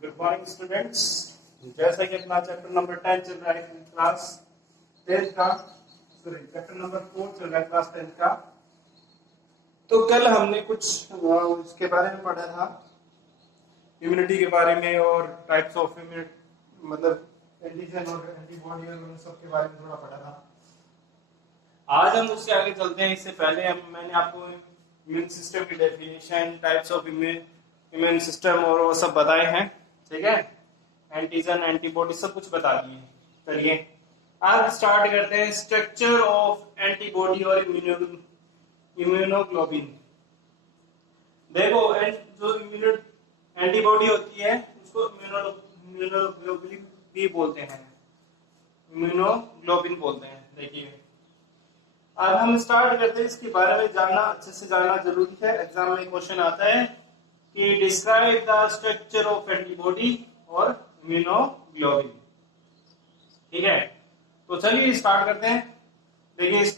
Good morning students. जैसा कि अपना चैप्टर नंबर 10 चल रहा है क्लास 10 का, सॉरी चैप्टर नंबर 4 चल रहा है क्लास 10 का। तो कल हमने कुछ इसके बारे में पढ़ा था, इम्यूनिटी के बारे में और टाइप्स ऑफ इम्यूनिटी, मतलब एंटीजन और एंटीबॉडी और उन सब के बारे में थोड़ा पढ़ा था। आज हम उससे आगे चलते हैं। इससे पहले मैंने आपको इम्यून सिस्टम की definition, types of immune system और वो सब बताए हैं, ठीक है। एंटीजन, एंटीबॉडी सब कुछ बता दिए। चलिए आज स्टार्ट करते हैं स्ट्रक्चर ऑफ एंटीबॉडी और इम्यूनोग्लोबिन। देखो जो एंटीबॉडी होती है उसको इम्यूनोग्लोबिन भी बोलते हैं, इम्यूनोग्लोबिन बोलते हैं। देखिए अब हम स्टार्ट करते हैं। इसके बारे में जानना, अच्छे से जानना जरूरी है। एग्जाम में क्वेश्चन आता है कि describe the structure of antibody और इम्यूनोग्लोबिन, ठीक है। तो चलिए स्टार्ट करते हैं। देखिए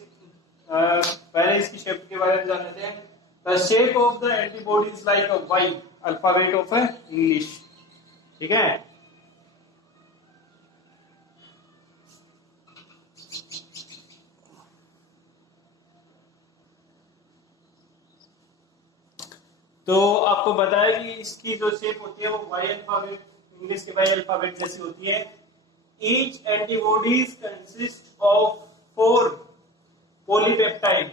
पहले इसकी शेप के बारे में जान लेते हैं। The shape of the antibody is like a Y, alphabet of English, ठीक है। तो आपको बताया कि इसकी जो शेप होती है वो वाई अल्फाबेट, इंग्लिश के वाई अल्फाबेट जैसी होती है। Each antibodies consist of 4 polypeptide,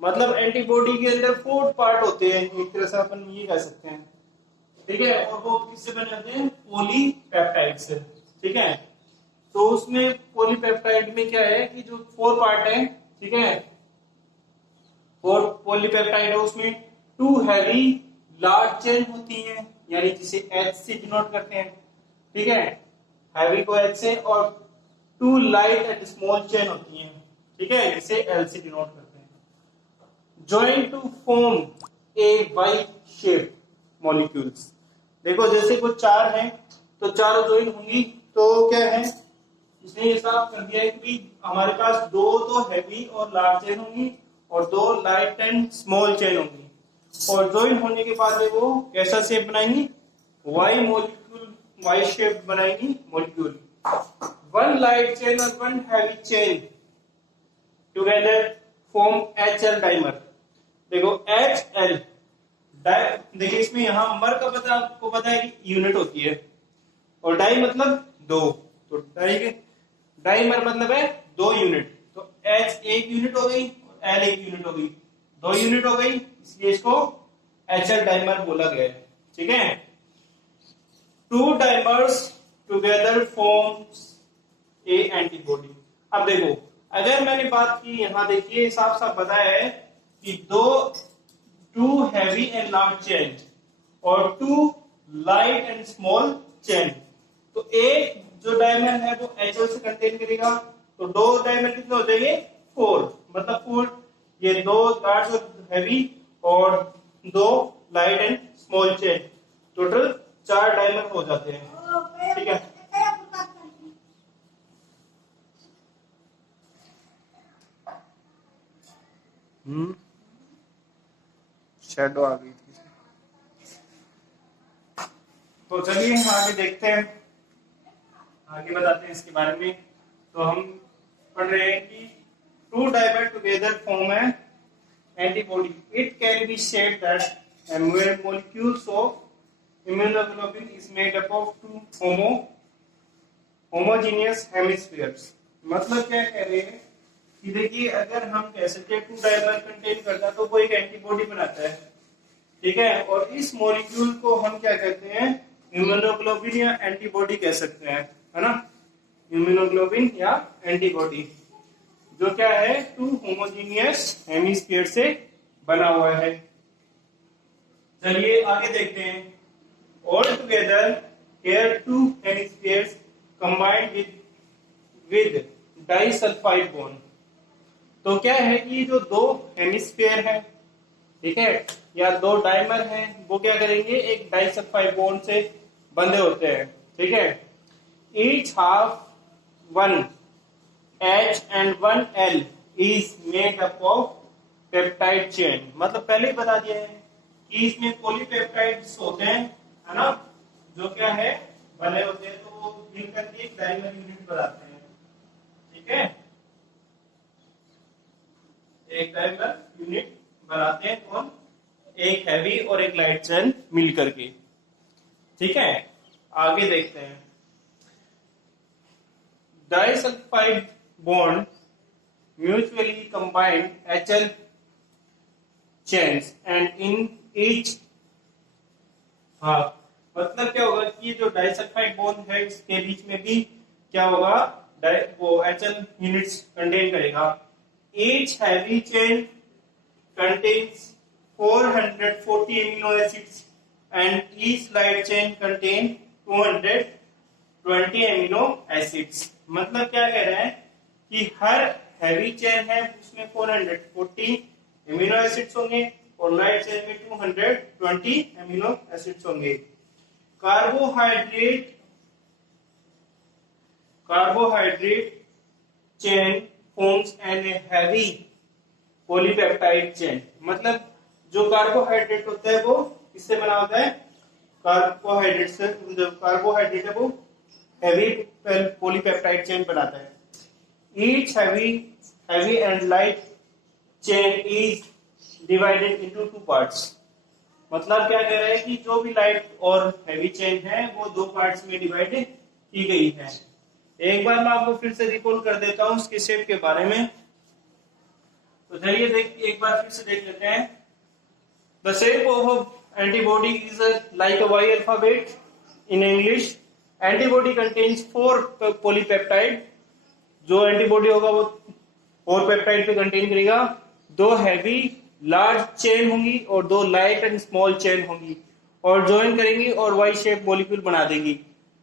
मतलब एंटीबॉडी के अंदर 4 पार्ट होते हैं, एक तरह से अपन ये कह सकते हैं, ठीक है। और वो किससे बने होते हैं? पॉलीपेप्टाइड से, ठीक है। तो उसमें पॉलीपेप्टाइड में क्या है कि जो 4 पार्ट है, ठीक है, 4 पॉलीपेप्टाइड है, उसमें 2 हैवी लार्ज चेन होती हैं, यानी जिसे H से डिनोट करते हैं, ठीक है, हैवी को H से, और 2 लाइट एंड स्मॉल चेन होती हैं, ठीक है, जिसे L से डिनोट करते हैं। Join to form a Y shape molecules. देखो जैसे कुछ 4 हैं तो चारों ज्वाइन होंगी, तो क्या है, इसने ये साफ कर दिया है कि हमारे पास 2 तो हैवी और लार्ज चेन होंगी और 2 लाइट एंड स्मॉल चेन होंगी, और ज्वाइन होने के बाद वो कैसा शेप बनाएंगी? वाई मॉलिक्यूल, वाई शेप बनाएंगी मॉलिक्यूल। 1 लाइट चेन और 1 heavy chain together form HL dimer. देखो HL, देखिए इसमें यहाँ मर का पता आपको पता है कि यूनिट होती है, और डाई मतलब 2, तो डाइमर मतलब है 2 यूनिट। तो H 1 यूनिट हो गई और L 1 यूनिट हो गई, 2 यूनिट हो गई, इसलिए इसको HL डाइमर बोला गया है, ठीक है। 2 dimers together forms a antibody. अब देखो अगर मैंने बात की, यहां देखिए साफ साफ बताया है कि 2 हैवी एंड लार्ज चेन और 2 लाइट एंड स्मॉल चेन। तो एक जो डायमंड है वो HL से कंटेन करेगा, तो 2 डायमंड कितने हो जाएंगे? 4, मतलब 4, ये 2 लार्ज और हैवी और 2 light and small chain, total 4 diamond हो जाते हैं, ठीक है। शैडो आ गई थी, तो चलिए आगे देखते हैं, आगे बताते हैं इसके बारे में। तो हम पढ़ रहे हैं कि 2 डाइमर टुगेदर फॉर्म है antibody. It can be said that a molecules of immunoglobulin is made up of 2 homogeneous hemispheres. मतलब क्या कह रहे हैं कि देखिए अगर हम कह सकते हैं 2 डाइमर कंटेन करता है तो वो एक एंटीबॉडी बनाता है, ठीक है। और इस मॉलिक्यूल को हम क्या कहते हैं? इम्यूनोग्लोबिन या एंटीबॉडी कह सकते हैं, है ना, इम्यूनोग्लोबिन या एंटीबॉडी, जो क्या है 2 होमोजेनियस हेमिस्फीयर से बना हुआ है। चलिए आगे देखते हैं। All together here 2 hemispheres combined with disulphide bond. तो क्या है कि जो 2 हेमिस्फीयर है, ठीक है, या 2 डाइमर हैं, वो क्या करेंगे? एक डाइसल्फाइड बॉन्ड से बंधे होते हैं, ठीक है। Each half 1 H and 1 L is made up of peptide chain। मतलब पहले ही बता दिया है कि इसमें पॉलीपेप्टाइड्स होते हैं, है ना, जो क्या है बने होते हैं, तो वो मिल करके एक डायमर यूनिट बनाते हैं। ठीक है, एक डायमर यूनिट बनाते हैं कौन, एक हैवी और एक लाइट चेन मिल करके। ठीक है, आगे देखते हैं। Disulphide bond mutually combined HL chains and in each half, मतलब क्या होगा कि ये जो डाइसल्फाइड बॉन्ड है इसके बीच में भी क्या होगा, वो HL यूनिट्स कंटेन करेगा। Each heavy chain contains 440 amino acids and each light chain contains 220 amino acids। मतलब क्या कह रहे हैं कि हर हैवी चेन है उसमें 440 एमिनो एसिड्स होंगे और लाइट चेन में 220 एमिनो एसिड्स होंगे। Carbohydrate chain forms an heavy polypeptide chain. मतलब जो कार्बोहाइड्रेट होता है वो किससे बना होता है, कार्बोहाइड्रेट से। जो कार्बोहाइड्रेट है वो हैवी पॉलीपेप्टाइड चेन बनाता है। Each heavy and light chain is divided into two parts। मतलब क्या कह रहा है कि जो भी लाइट और हैवी चेन है वो दो पार्ट्स में डिवाइड की गई है। एक बार मैं आपको फिर से रिकॉल कर देता हूं उसके शेप के बारे में। तो चलिए एक बार फिर से देख लेते हैं। The shape of antibody is like a Y alphabet in English। Antibody contains 4 polypeptide। जो एंटीबॉडी होगा वो 4 पेप्टाइड पे कंटेन करेगा। 2 हैवी लार्ज चेन होंगी और 2 लाइट एंड स्मॉल चेन होंगी और ज्वाइन करेंगी और वाई शेप मॉलिक्यूल बना देगी।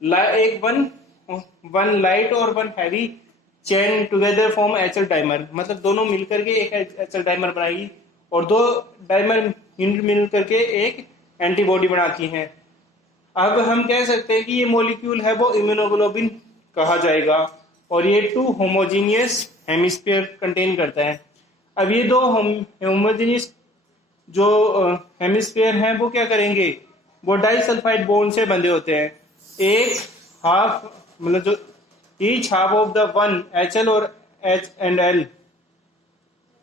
एक वन लाइट और one heavy chain together form HL dimer. मतलब दोनों मिलकर के एक एचएल डाइमर बनाएगी और 2 डाइमर यूनिट मिल करके एक एंटीबॉडी बनाती हैं। अब हम कह सकते हैं कि ये मॉलिक्यूल है वो इम्यूनोग्लोबिन कहा जाएगा और ये 2 होमोजीनियस हेमिस्फीयर कंटेन करता है। अब ये 2 होमोजीनियस जो हेमिस्फीयर हैं वो क्या करेंगे, वो डाइसल्फाइड बॉन्ड से बंधे होते हैं। एक हाफ मतलब जो each half of the one HL और H and L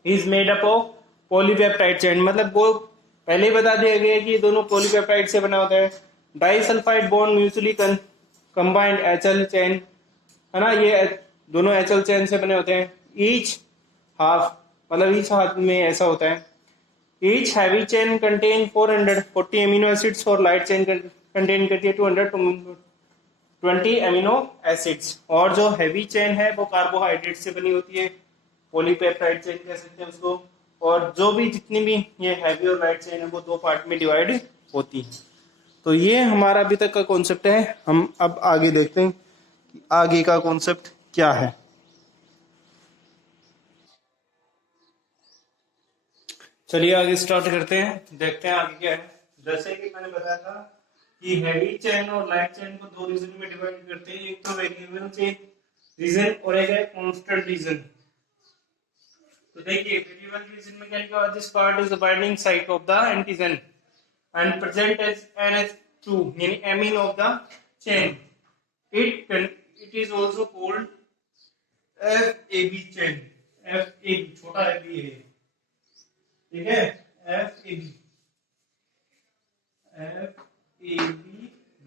is made up of polypeptide chain. मतलब वो पहले ही बता दिया गया कि ये दोनों पॉलीपेप्टाइड से बना होता है। Disulphide bond mutually combined HL chain है ना, ये दोनों HL चेन से बने होते हैं। ईच हाफ मतलब ईच हाफ में ऐसा होता है। Each heavy chain contain 440 amino acids और लाइट चेन कंटेन करती है 220 एमिनो एसिड्स। और जो हैवी चेन है वो कार्बोहाइड्रेट से बनी होती है, पॉलीपेप्टाइड चेन कह सकते हैं उसको। और जो भी जितनी भी ये हैवी और लाइट चेन है वो 2 पार्ट में डिवाइड होती है। तो ये हमारा अभी तक का कॉन्सेप्ट है। हम अब आगे देखते हैं कि आगे का कॉन्सेप्ट क्या है। चलिए आगे स्टार्ट करते हैं, देखते हैं आगे क्या है। जैसे कि मैंने बताया था कि हैवी चेन और लाइट चेन को 2 रीजन में डिवाइड करते हैं। एक तो वेरिएबल चेन रीजन और एक है कांस्टेंट रीजन। तो देखिए वेरिएबल रीजन में क्या लिखा है, this part is the binding site of the antigen and present as NH2 यानी amine of the chain. It is also called FAB chain। FAB छोटा FAB है, ठीक है, FAB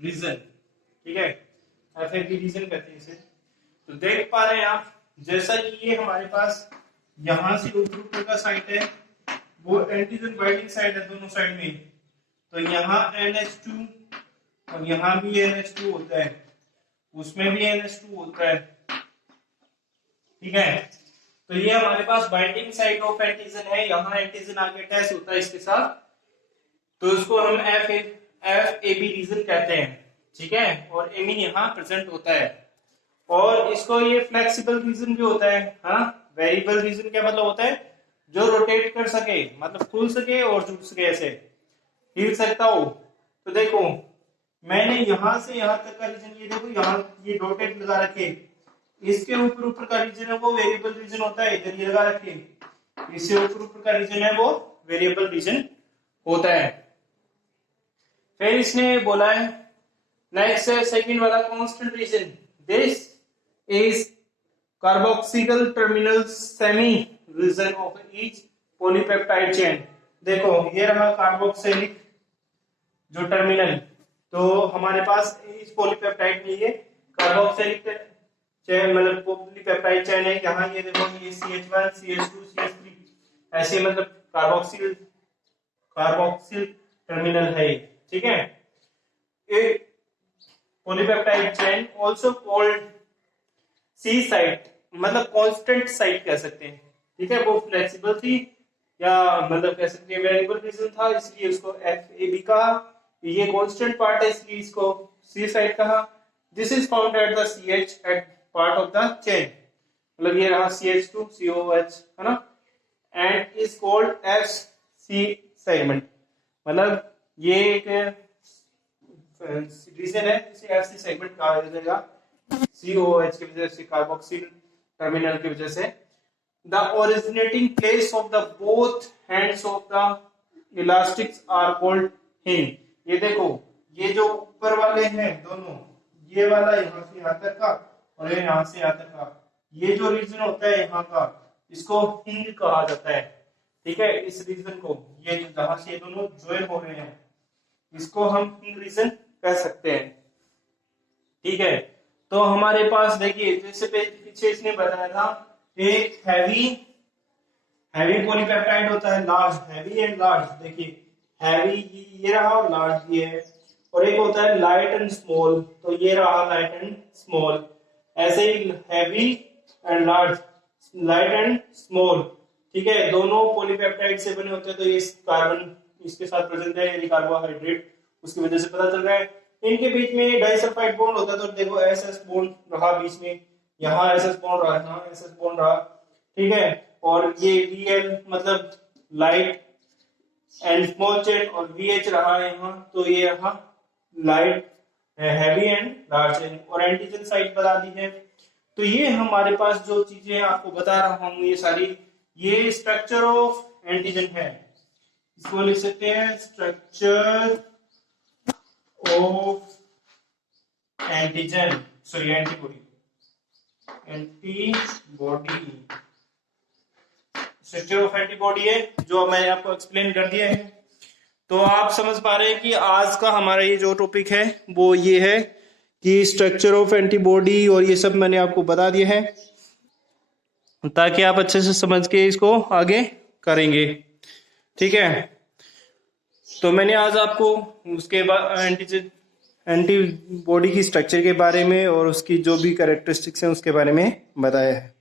रीजन, ठीक है, FAB रीजन कहते हैं इसे। तो देख पा रहे हैं आप, जैसा कि ये हमारे पास यहां से ऊपर का साइड है वो एंटीजन बाइंडिंग साइड है दोनों साइड में। तो यहाँ NH2 और यहाँ भी NH2 होता है, उसमें भी NH2 होता है, ठीक है। तो ये हमारे पास बाइंडिंग साइट ऑफ एंटीजन है। यहाँ एंटीजन आगे अटैच होता है इसके साथ, तो इसको हम FAB रीजन कहते हैं, ठीक है। और एमीन यहाँ प्रेजेंट होता है और इसको ये फ्लेक्सिबल रीजन भी होता है। हाँ, वेरिएबल रीजन क्या मतलब होता है, जो रोटेट कर सके, मतलब खुल सके और जुड़ सके, ऐसे हिल सकता हो। तो देखो मैंने यहां से यहां तक का रीजन, ये देखो यहाँ ये डॉटेड लगा रखे, इसके ऊपर का रीजन है वो वेरिएबल रीजन होता है, इधर ये लगा रखे, इससे ऊपर का रीजन है वो वेरिएबल रीजन होता है। फिर इसने बोला है नेक्स्ट है सेकंड वाला constant region, this is carboxyl terminal semi region of each polypeptide chain. देखो ये रहा कार्बोक्सिलिक जो टर्मिनल, तो हमारे पास इस पॉलीपेप्टाइड में ये कार्बोक्सिलिक चेन मतलब पॉलीपेप्टाइड चेन है। यहाँ ये देखो ये CH1 CH2 CH3 ऐसे मतलब कार्बोक्सिल टर्मिनल है, ठीक है। एक पॉलीपेप्टाइड चेन आल्सो कॉल्ड सी साइट मतलब कांस्टेंट साइट कह सकते हैं, ठीक है। वो फ्लेक्सिबल थी या मतलब कह सकते हैं वेरिएबल रीजन था, इसलिए उसको FAB कहा। ये कांस्टेंट पार्ट है इसलिए इसको सी साइट कहा। This is found at the CH at part of the chain, मतलब ये रहा CH2 COH है ना, and is called FC segment, मतलब ये एक रीजन है इसे FC सेगमेंट कहा जाएगा COH की वजह से, कार्बोक्सिल टर्मिनल की वजह से। The originating place of the both hands of the elastics are called hinge. ये देखो ये जो ऊपर वाले हैं दोनों, ये वाला यहाँ से यहाँ तक का और ये यहाँ से यहाँ तक का, ये जो रीजन होता है यहाँ का इसको हिंज कहा जाता है, ठीक है। इस रीजन को ये जहां से ये दोनों ज्वाइन हो रहे हैं इसको हम हिंज रीजन कह सकते हैं, ठीक है। तो हमारे पास देखिए जैसे पीछे इसने बताया था एक हैवी पॉलीपेप्टाइड होता है, लार्ज हैवी एंड लार्ज। देखिए हैवी ये रहा और लार्ज ये है, और एक होता है लाइट एंड स्मॉल, तो ये रहा लाइट एंड स्मॉल। ऐसे ही heavy and large, light and small, ठीक है। दोनों पॉलीपेप्टाइड से बने होते हैं, तो ये कार्बन इसके साथ प्रेजेंट है यानी कार्बोहाइड्रेट, उसकी वजह से पता चल रहा है। इनके बीच में डाइसल्फाइड बॉन्ड होता है, तो देखो SS बॉन्ड रहा बीच में, यहाँ SS बॉन्ड रहा, यहाँ SS बॉन्ड रहा, ठीक है। और ये VL मतलब लाइट एंड स्मॉल चेन, और VH रहा है यहाँ, तो ये रहा light heavy and large chain, और एंटीजन साइट बता दी है। तो ये हमारे पास जो चीजें आपको बता रहा हूं ये सारी, ये स्ट्रक्चर ऑफ एंटीजन है। इसको लिख सकते हैं structure of antigen, sorry antibody, structure of antibody है जो मैंने आपको एक्सप्लेन कर दिया है। तो आप समझ पा रहे हैं कि आज का हमारा ये जो टॉपिक है वो ये है कि स्ट्रक्चर ऑफ एंटीबॉडी, और ये सब मैंने आपको बता दिया है ताकि आप अच्छे से समझ के इसको आगे करेंगे, ठीक है। तो मैंने आज आपको उसके बाद एंटीबॉडी की स्ट्रक्चर के बारे में और उसकी जो भी कैरेक्टरिस्टिक्स हैं उसके बारे में बताया है।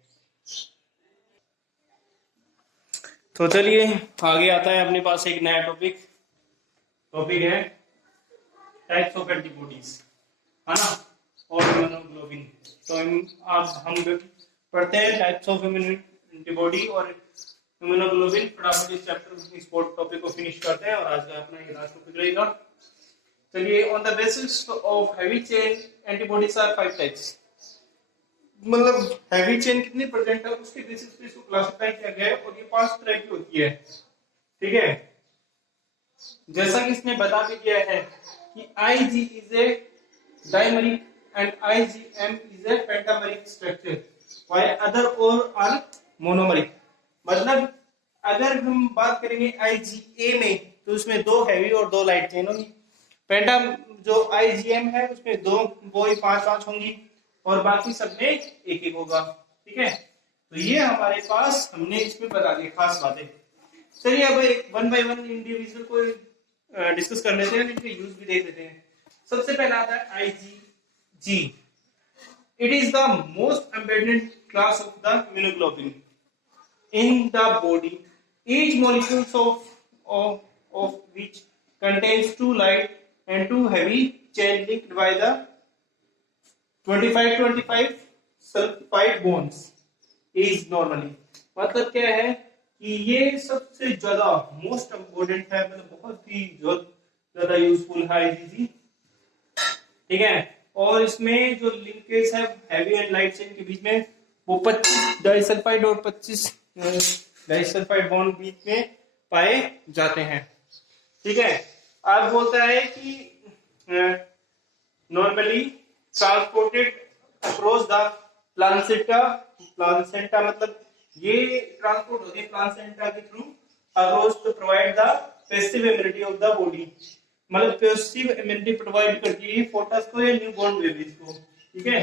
तो चलिए आगे आता है अपने पास एक नया टॉपिक है टाइप्स ऑफ एंटीबॉडीज, है ना, और इम्यूनोग्लोबिन। तो हम पढ़ते हैं टाइप्स ऑफ एंटीबॉडी और इम्यूनोग्लोबिन, फटाफट इस चैप्टर इस टॉपिक को फिनिश करते हैं और आज का अपना ये लास्ट टॉपिक रहेगा। चलिए, on the basis of heavy chain antibodies are 5 types, मतलब हैवी चेन कितनी प्रेजेंट है उसके बेसिस पे इसको क्लासिफाई किया गया है, और ये 5 तरह की होती है, ठीक है। जैसा कि इसने बता भी दिया है कि IG is a dimeric and IgM is a pentameric structure, while other और आर मोनोमेरिक। मतलब अगर हम बात करेंगे IgA में तो उसमें 2 हैवी और 2 लाइट चेन होंगी। पेंटा जो IgM है उसमें 2 वही 5 होंगी, और बाकी सब में 1 होगा, ठीक है। तो ये हमारे पास हमने इसमें बता दी खास बातें। चलिए अब एक 1 बाय 1 इंडिविजुअल को डिस्कस कर लेते हैं, इनके यूज भी देख लेते हैं। सबसे पहला आता है IgG। It is the most embedded class of the immunoglobulin in the body. Each molecule of which contains 2 light and 2 heavy chain linked by the 25-25 sulfide bonds is normally। मतलब क्या है कि ये सबसे ज्यादा मोस्ट इम्पोर्टेंट है, मतलब बहुत ही ज्यादा यूजफुल है IgG, ठीक है। और इसमें जो लिंकेज है हैवी एंड लाइट चेन के बीच में वो 25 डाइसल्फाइड और 25 डाइसल्फाइड बॉन्ड बीच में पाए जाते हैं, ठीक है। अब बोलता है कि normally transported across the placenta. Placenta मतलब ये ट्रांसपोर्ट होती है प्लासेंटा के through across to provide the passive immunity of the body. मतलब पैसिव इम्यूनिटी प्रोवाइड करती है फोटस को या न्यूबॉर्न बेबीज को, ठीक है।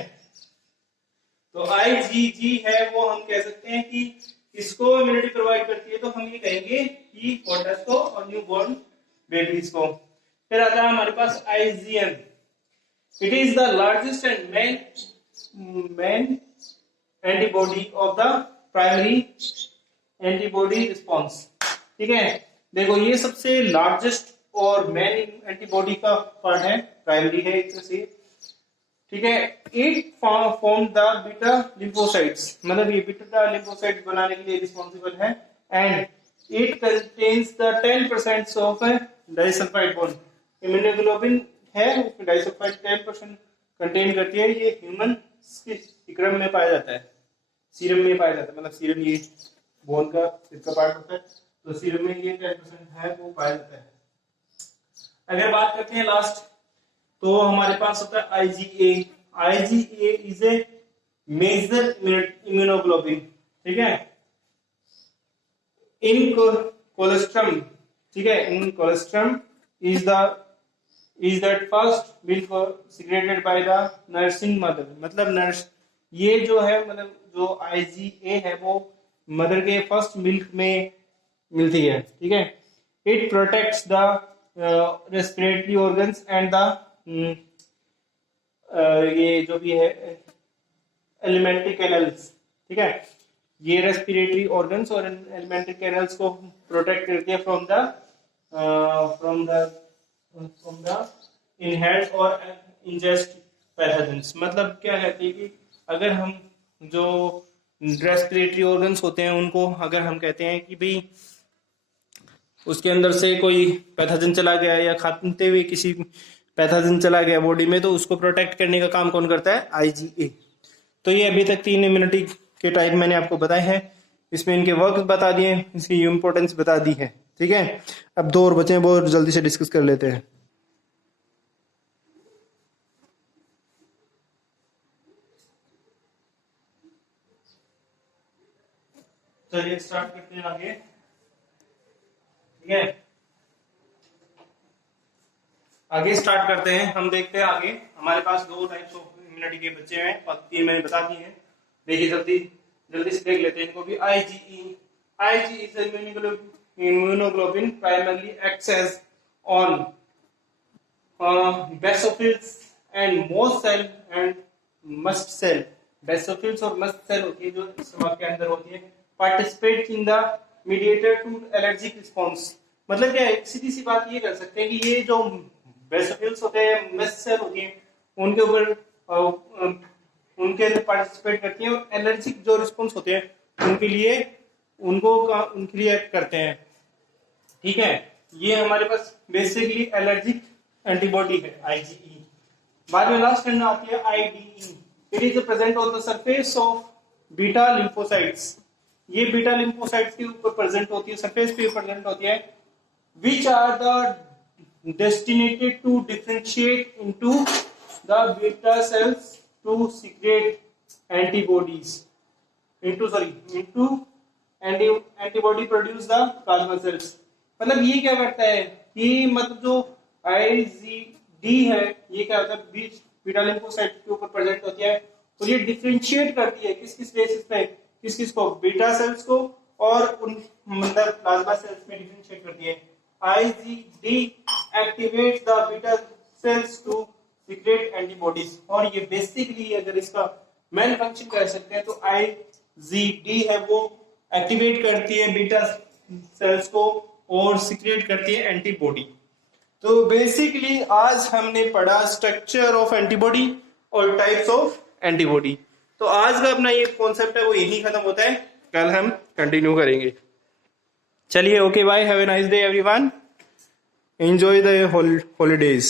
तो IgG है वो हम कह सकते हैं कि इसको इम्यूनिटी प्रोवाइड करती है, तो हम ये कहेंगे कि फोटस को और न्यूबॉर्न बेबीज को। फिर आता है हमारे पास IgM, it is the largest and main antibody of the primary antibody response, ठीक है। देखो ये सबसे लार्जेस्ट और मेन एंटीबॉडी का पार्ट है, प्राइमरी है एक तरह से, ठीक है। It form the beta lymphocytes, मतलब ये बीटा लिम्फोसाइट्स बनाने के लिए रिस्पॉन्सिबल है, and it contains the 10% of disulphide bond. Immunoglobulin है उसमें डाइसल्फाइड 10% कंटेन करती है, ये ह्यूमन के सीरम में पाया जाता है, सीरम में पाया जाता है, मतलब सीरम ये बोन का इसका पार्ट होता है, तो सीरम में ये 10% है वो पाया जाता है। अगर बात करते हैं लास्ट, तो हमारे पास होता है IgA। IgA is a major immunoglobin, ठीक है। इन कोलेस्ट्रम, ठीक है, in colostrum is that first milk secreted by the nursing mother, मतलब नर्स, ये जो है मतलब जो IgA है वो मदर के फर्स्ट मिल्क में मिलती है, ठीक है। It protects the respiratory organs and the ये जो भी है एलिमेंट्री कैनल्स, ठीक है, ये रेस्पिरेटरी ऑर्गन्स और एलिमेंट्री कैनल्स को प्रोटेक्ट करती है फ्रॉम द इनहेल्ड और इंजेस्ट पैथोजेंस। मतलब क्या कहती है कि अगर हम जो रेस्पिरेटरी ऑर्गन्स होते हैं उनको अगर हम कहते हैं कि भाई उसके अंदर से कोई पैथोजन चला गया या खाते हुए किसी पैथोजन चला गया बॉडी में, तो उसको प्रोटेक्ट करने का काम कौन करता है? IgA। तो ये अभी तक 3 इम्यूनिटी के टाइप मैंने आपको बताए हैं, इसमें इनके वर्क बता दिए, इसकी इम्पोर्टेंस बता दी है, ठीक है। अब 2 और बचे हैं, वो जल्दी से डिस्कस कर लेते हैं। चलिए स्टार्ट करते हैं आगे, ठीक है। आगे स्टार्ट करते हैं, हम देखते हैं आगे हमारे पास 2 टाइप्स ऑफ इम्यूनिटी के बच्चे हैं, 3 मैंने बता दिए हैं। देखिए जल्दी से देख लेते हैं इनको भी। IgE is immunoglobulin primarily acts as on basophils and most cell and mast cell। basophils और mast cell होती है जो स्टमक के अंदर होती है, participate in the mediator to allergic response। मतलब क्या है, सीधी सी बात ये कर सकते हैं कि ये जो बेसोफिल्स होते हैं, मस्ट सेल होती है, उनके ऊपर उनके अंदर पार्टिसिपेट करती हैं और एलर्जिक जो रिस्पॉन्स होते हैं उनके लिए एक्ट करते हैं, ठीक है। ये हमारे पास बेसिकली एलर्जिक एंटीबॉडी है IgE। बाद में लास्ट करना आती है IDE। It is present on the surface of beta lymphocytes. ये बीटा लिम्फोसाइट्स के ऊपर प्रेजेंट होती है, सरफेस पे प्रेजेंट होती है, which are the destinated to differentiate into the beta cells to secrete antibodies into antibody produce the plasma cells। मतलब ये क्या करता है कि मतलब जो IgD है ये क्या होता है, बीटा लिम्फोसाइट के ऊपर प्रेजेंट होती है, तो ये डिफरेंशिएट करती है किस बेसिस पे, किस को, बीटा सेल्स को और उन मतलब प्लाज्मा सेल्स में डिफरेंशिएट करती है। IgD activates the beta cells to secrete antibodies। और ये बेसिकली अगर इसका मेन फंक्शन कर सकते हैं तो IgD है वो एक्टिवेट करती है बीटा सेल्स को और सिक्रेट करती है एंटीबॉडी। तो बेसिकली आज हमने पढ़ा स्ट्रक्चर ऑफ एंटीबॉडी और टाइप्स ऑफ एंटीबॉडी। तो आज का अपना ये कॉन्सेप्ट है वो यही खत्म होता है, कल हम कंटिन्यू करेंगे। चलिए, okay bye, have a nice day everyone, enjoy the holidays.